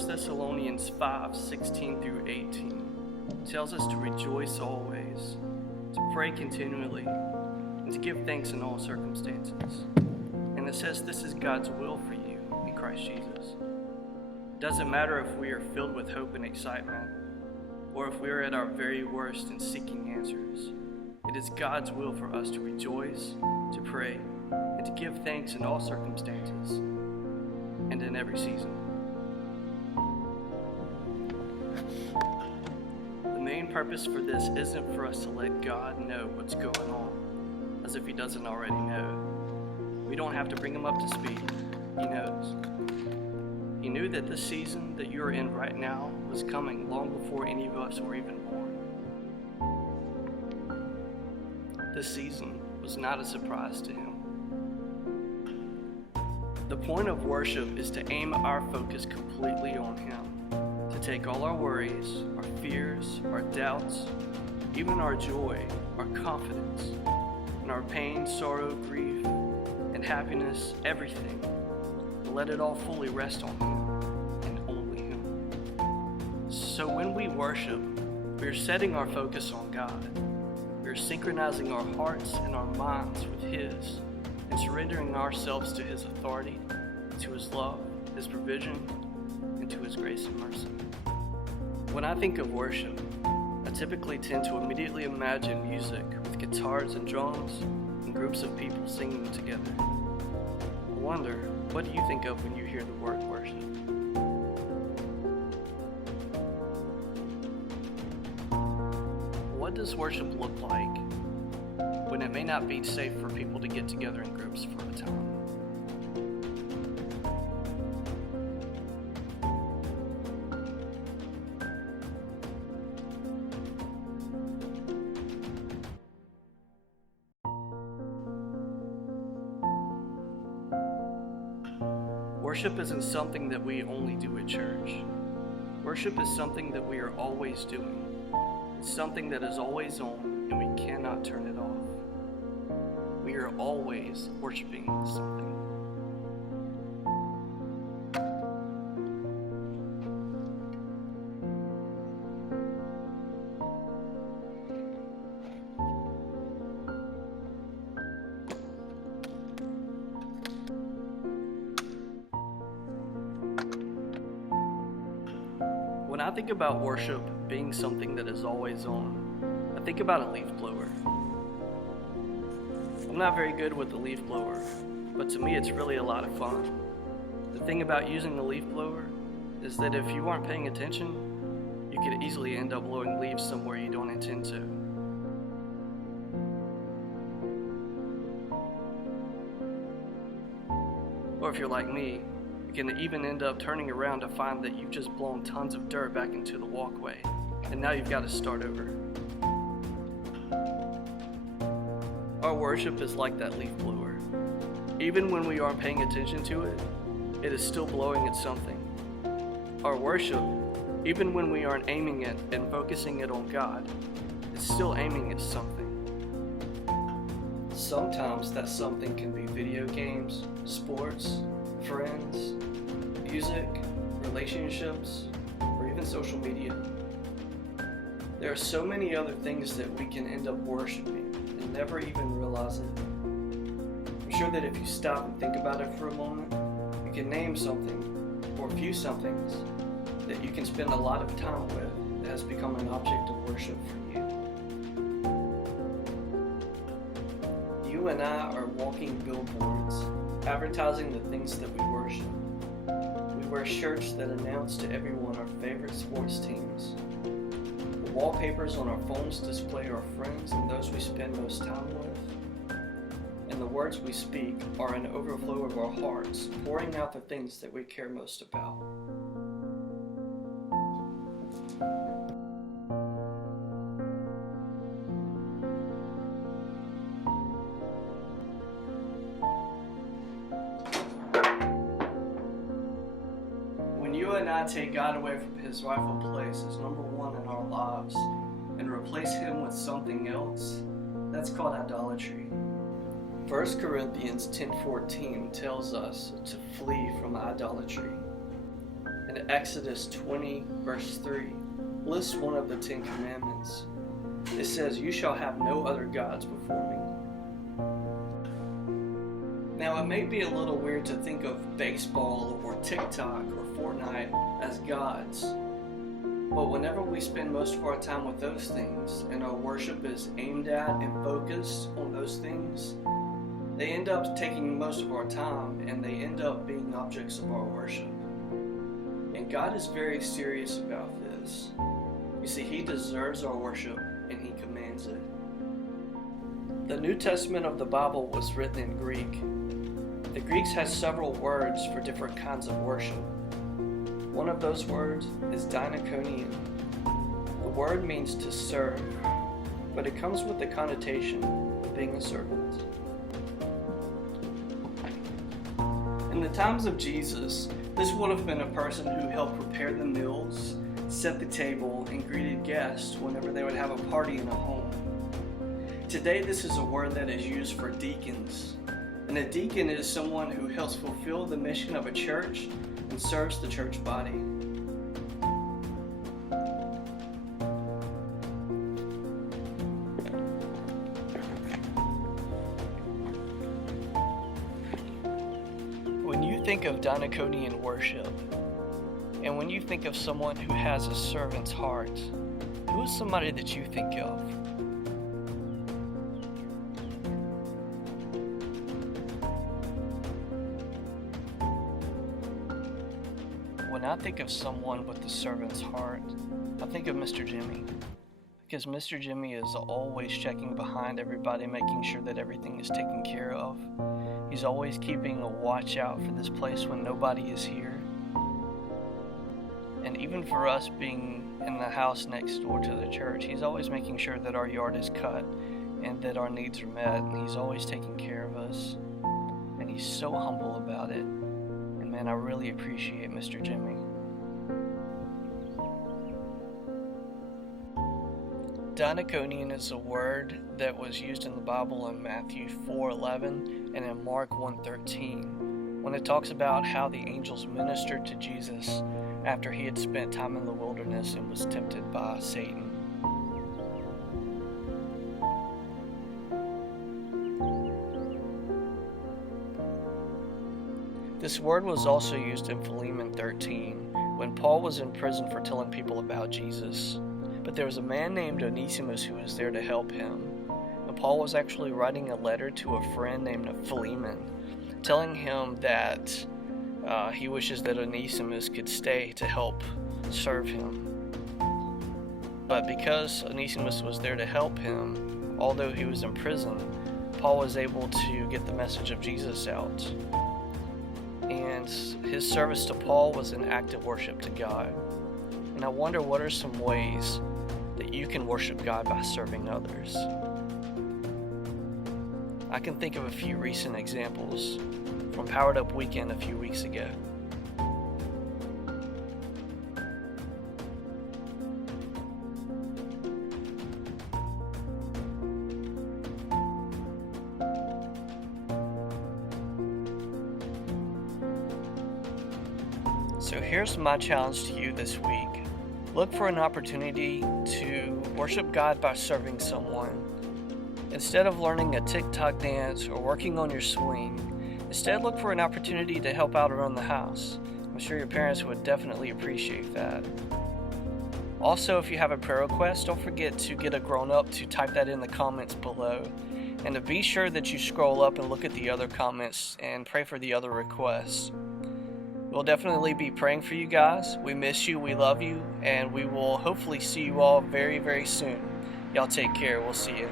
1 Thessalonians 5:16-18 tells us to rejoice always, to pray continually, and to give thanks in all circumstances. And it says this is God's will for you in Christ Jesus. It doesn't matter if we are filled with hope and excitement, or if we are at our very worst and seeking answers. It is God's will for us to rejoice, to pray, and to give thanks in all circumstances and in every season. The main purpose for this isn't for us to let God know what's going on, as if He doesn't already know. We don't have to bring Him up to speed. He knows. He knew that this season that you're in right now was coming long before any of us were even born. This season was not a surprise to Him. The point of worship is to aim our focus completely on Him, to take all our worries, our fears, our doubts, even our joy, our confidence, and our pain, sorrow, grief, and happiness, everything, and let it all fully rest on Him and only Him. So when we worship, we are setting our focus on God. We are synchronizing our hearts and our minds with His, and surrendering ourselves to His authority, to His love, His provision, and to His grace and mercy. When I think of worship, I typically tend to immediately imagine music with guitars and drums and groups of people singing together. I wonder, what do you think of when you hear the word worship? What does worship look like when it may not be safe for people to get together in groups for a time? Worship isn't something that we only do at church. Worship is something that we are always doing. It's something that is always on, and we cannot turn it off. We are always worshiping something. When I think about worship being something that is always on, I think about a leaf blower. I'm not very good with the leaf blower, but to me it's really a lot of fun. The thing about using the leaf blower is that if you aren't paying attention, you could easily end up blowing leaves somewhere you don't intend to. Or if you're like me, you can even end up turning around to find that you've just blown tons of dirt back into the walkway, and now you've got to start over. Our worship is like that leaf blower. Even when we aren't paying attention to it, it is still blowing at something. Our worship, even when we aren't aiming it and focusing it on God, is still aiming at something. Sometimes that something can be video games, sports, friends, music, relationships, or even social media. There are so many other things that we can end up worshiping and never even realize it. I'm sure that if you stop and think about it for a moment, you can name something or a few somethings that you can spend a lot of time with that has become an object of worship for you. You and I are walking billboards advertising the things that we worship. We wear shirts that announce to everyone our favorite sports teams. The wallpapers on our phones display our friends and those we spend most time with. And the words we speak are an overflow of our hearts, pouring out the things that we care most about. When you and I take God away from His rightful place as number one in our lives and replace Him with something else, that's called idolatry. 1 Corinthians 10:14 tells us to flee from idolatry. in Exodus 20, verse 3, lists one of the 10 commandments. It says, "You shall have no other gods before me." Now, it may be a little weird to think of baseball or TikTok or Fortnite as gods, but whenever we spend most of our time with those things and our worship is aimed at and focused on those things, they end up taking most of our time and they end up being objects of our worship. And God is very serious about this. You see, He deserves our worship and He commands it. The New Testament of the Bible was written in Greek. The Greeks had several words for different kinds of worship. One of those words is diakonian. The word means to serve, but it comes with the connotation of being a servant. In the times of Jesus, this would have been a person who helped prepare the meals, set the table, and greeted guests whenever they would have a party in a home. Today, this is a word that is used for deacons. And a deacon is someone who helps fulfill the mission of a church and serves the church body. When you think of diakonian worship, and when you think of someone who has a servant's heart, who is somebody that you think of? When I think of someone with the servant's heart, I think of Mr. Jimmy. Because Mr. Jimmy is always checking behind everybody, making sure that everything is taken care of. He's always keeping a watch out for this place when nobody is here. And even for us being in the house next door to the church, he's always making sure that our yard is cut and that our needs are met. And he's always taking care of us. And he's so humble about it. And I really appreciate Mr. Jimmy. Diakonian is a word that was used in the Bible in Matthew 4:11 and in Mark 1:13 when it talks about how the angels ministered to Jesus after he had spent time in the wilderness and was tempted by Satan. This word was also used in Philemon 13 when Paul was in prison for telling people about Jesus. But there was a man named Onesimus who was there to help him. And Paul was actually writing a letter to a friend named Philemon, telling him that he wishes that Onesimus could stay to help serve him. But because Onesimus was there to help him, although he was in prison, Paul was able to get the message of Jesus out. And his service to Paul was an act of worship to God. And I wonder, what are some ways that you can worship God by serving others? I can think of a few recent examples from Powered Up Weekend a few weeks ago. So here's my challenge to you this week. Look for an opportunity to worship God by serving someone. Instead of learning a TikTok dance or working on your swing, instead look for an opportunity to help out around the house. I'm sure your parents would definitely appreciate that. Also, if you have a prayer request, don't forget to get a grown-up to type that in the comments below. And to be sure that you scroll up and look at the other comments and pray for the other requests. We'll definitely be praying for you guys. We miss you, we love you, and we will hopefully see you all very, very soon. Y'all take care. We'll see you.